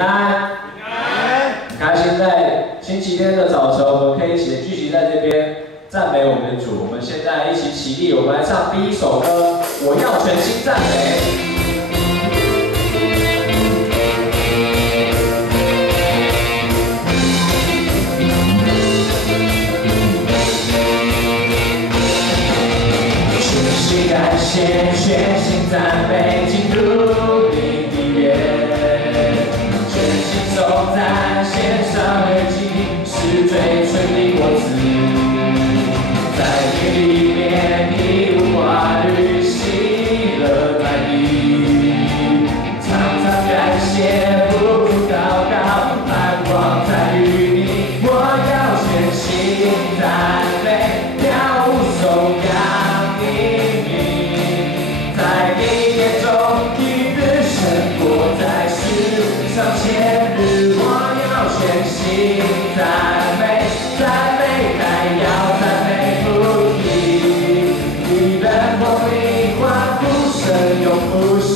安，开心在星期天的早晨，我们可以一起聚集在这边赞美我们的主。我们现在一起起立，我们来唱第一首歌，我要全心赞美。 感谢，全心赞美基督你的约，全心颂赞献上而祭，是最纯的果子，在你里面一无挂虑，喜乐满溢，常常感谢，不住祷告，盼望在于你，我要全心赞美，跳舞颂扬。 前日，我要全心赞美，赞美还要赞美不停。你的梦里欢呼声永不息。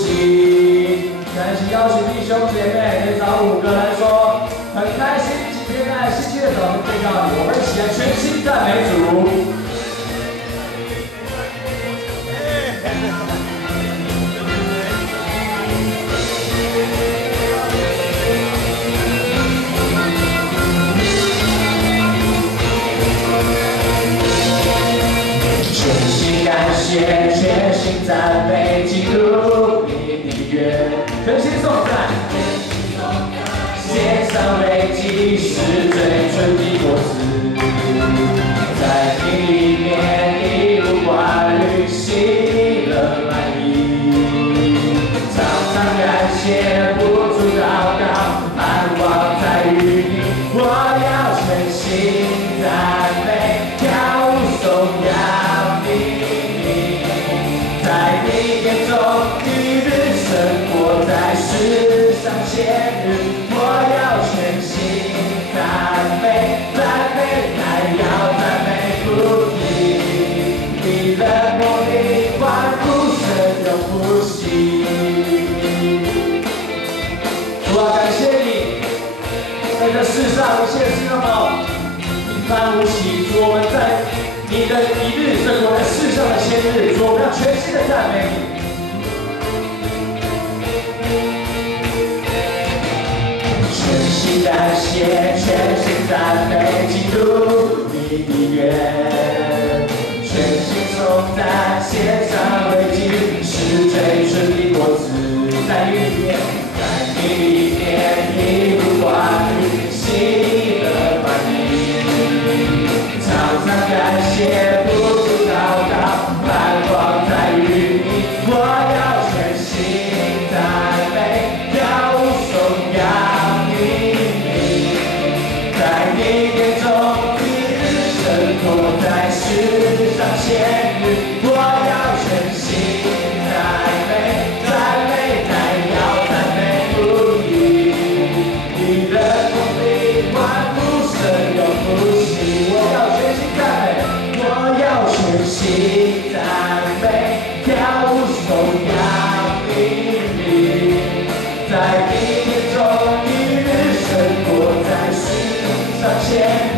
感谢邀请弟兄姐妹，可以找5个来说，很开心今天在星期的早晨见到你，我们一起来全心赞美主。 感谢，全心赞美基督你的约，全心颂赞，献上为祭，是最纯的果子，在你里面一无挂虑，喜乐满溢，常常感谢，不住祷告，盼望在于你，我要全心赞美，跳舞颂扬。 在你眼中，你的生活在世上前日，我要全心赞美，赞美还要赞美不停。你的梦里欢呼声永不息。主啊，感谢你，在这世上一切是那么平凡无奇。主，我们在。 你的一日胜过在世上的千日，主，我们要全心的赞美你。全心感谢，全心赞美基督你的约，全心颂赞献上为祭，是最纯的果子，在你里面，在你里面一无挂虑，喜乐满溢。 常常感谢，不住祷告，盼望在于你，我要全心赞美，跳舞颂扬你名，在你眼中，你的生活在世上前日，我要全心赞美，赞美还要赞美不停，你的梦里欢呼声永不息，我要。 全心赞美，跳舞颂扬你名，在你眼中，一日胜过在世上千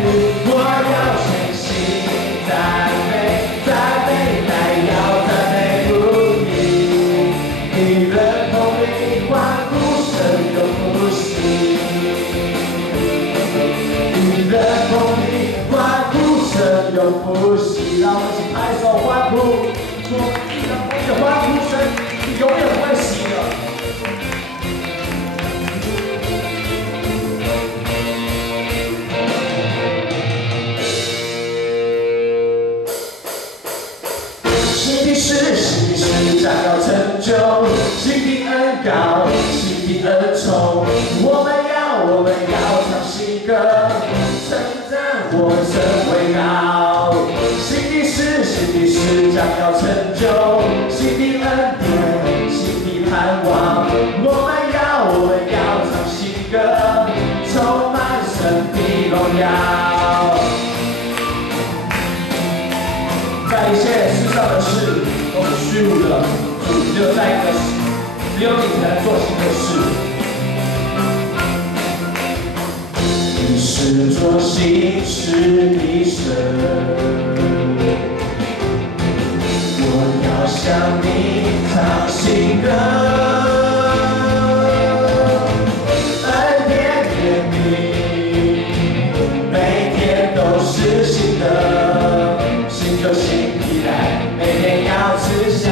日。我要全心赞美，赞美还要赞美不停。你的梦里欢呼声永不息，你的梦里欢呼声永不息。 让我们一起拍手欢呼，说你的欢呼声是永远不会息的。新的事将要成就，新的恩膏，新的恩宠，我们要唱新歌，称赞我神为高。 新的事将要成就，新的恩典，新的盼望。我们要唱新歌，充满神的荣耀。在一切世上的事都是虚无的，主只有在一个，只有你才能做新的事。是做心事的神，我要向你唱新歌，恩典怜悯，每天都是新的，新就新依赖，每天要吃下。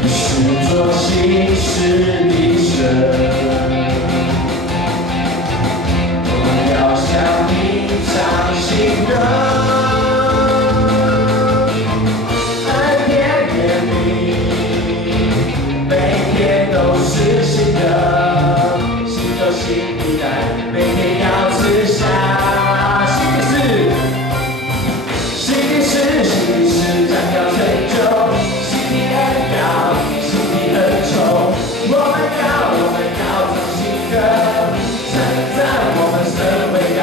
你是做心事的神。 新歌，恩典怜悯，每天都是新的，新就新依赖，每天要吃下。新的事，新的事，新的事将要成就，新的恩膏，新的恩宠，我们要唱新歌，称赞我们神为高。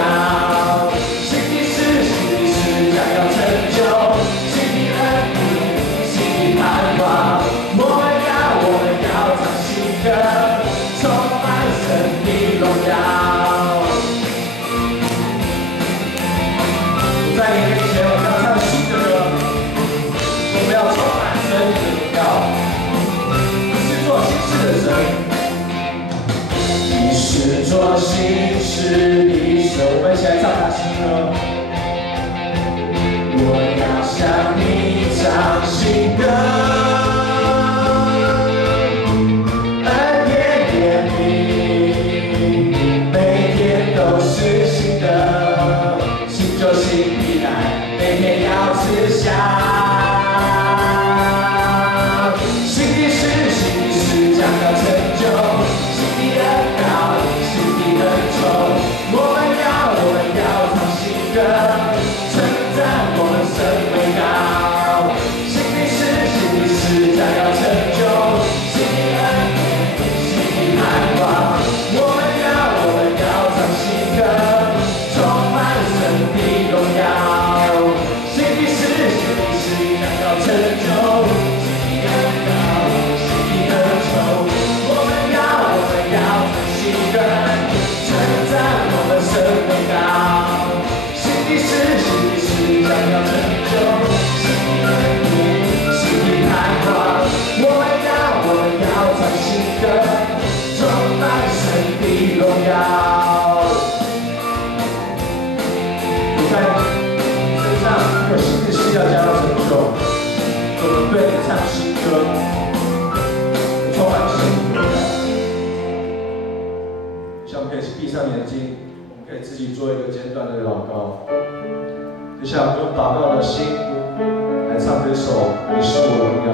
将要成就新的恩典，新的盼望。我们要唱新歌，充满神的荣耀。在你面前，我们要唱新的歌，我们要充满神的荣耀。你是做新事的神，你是做新事的神。我们一起来唱他新歌。 我要向你唱新歌，恩典怜悯，每天都是新的，新就新依赖，每天要吃下。新的事，新的事将要成就，新的恩膏，新的恩宠，我们要唱新歌。 神为高，新的事将要成就，新的恩典，新的盼望。我们要唱新歌，充满神的荣耀。新的事将要成就，新的恩膏，新的恩宠。我们要唱新歌，称赞我们神为高。新的事将要成就。 荣耀，你在身上有新的事要加入成就，我们对你唱新歌，充满神的荣耀。像我们可以闭上眼睛，我们可以自己做一个简短的祷告。就像我们用祷告的心来唱这首《你是我荣耀》。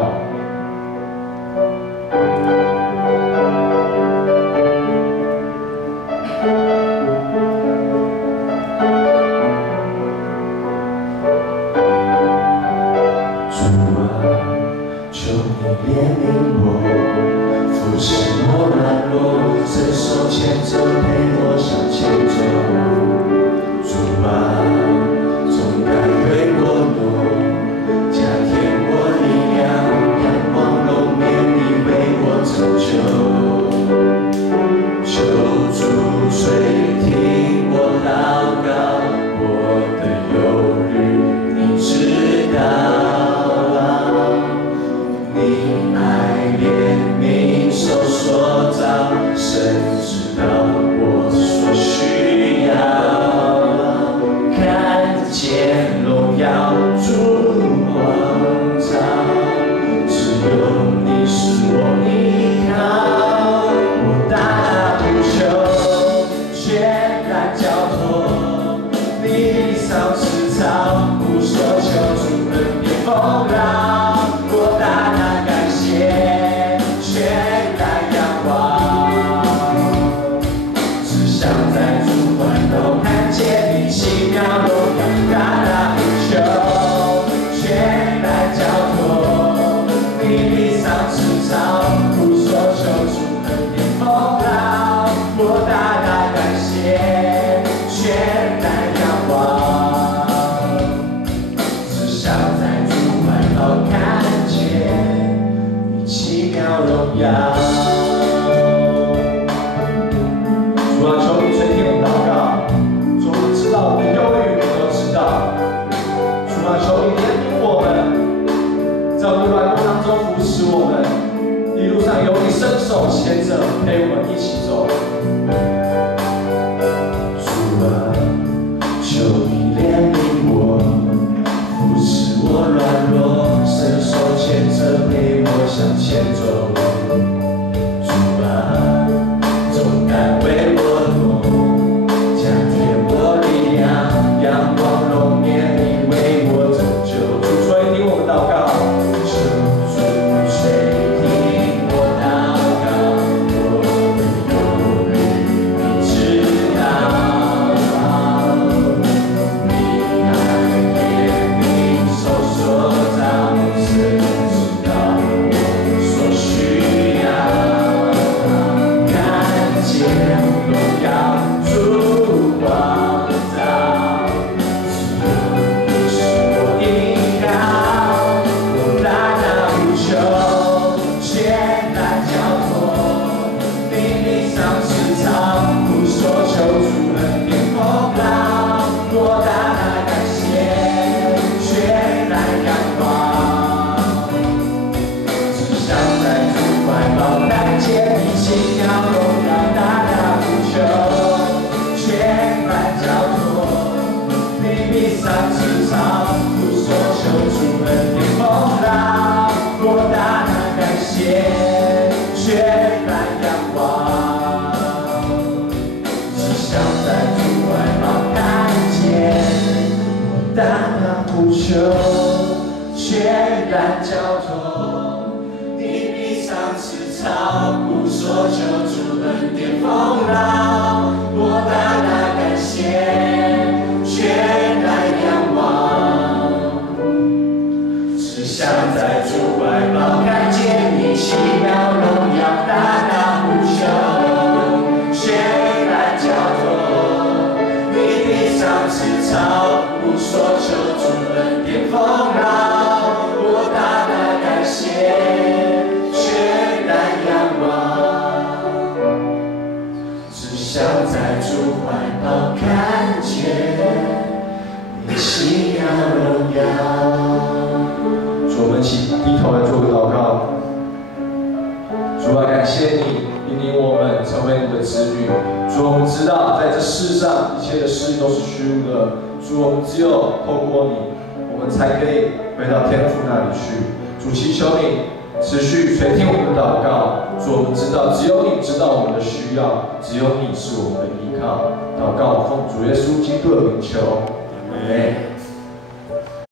爱怜悯，手所造，神知道我。陪我们一起走。主啊，求你怜悯我，扶持我软弱，伸手牵着陪我向前走。主啊，重担为我挪，加添我力量，阳光容颜你为我拯救。主，所以听我们祷告。 全然交托，你比上次超乎所求，主恩典丰饶，莫大大感谢，全然仰望，只想在主怀抱看见你奇妙荣耀，大大无穷，全然交托，你比上次超乎所求，主恩典丰饶。 想在主怀抱看见你奇妙荣耀。主，我们一起低头来做个祷告。主啊，感谢你引领我们成为你的子女。主，我们知道在这世上一切的事都是虚无的。主，我们只有透过你，我们才可以回到天父那里去。主，祈求你持续垂听我们的祷告。 主，我们知道，只有你知道我们的需要，只有你是我们的依靠。祷告，奉主耶稣基督的名求，阿门。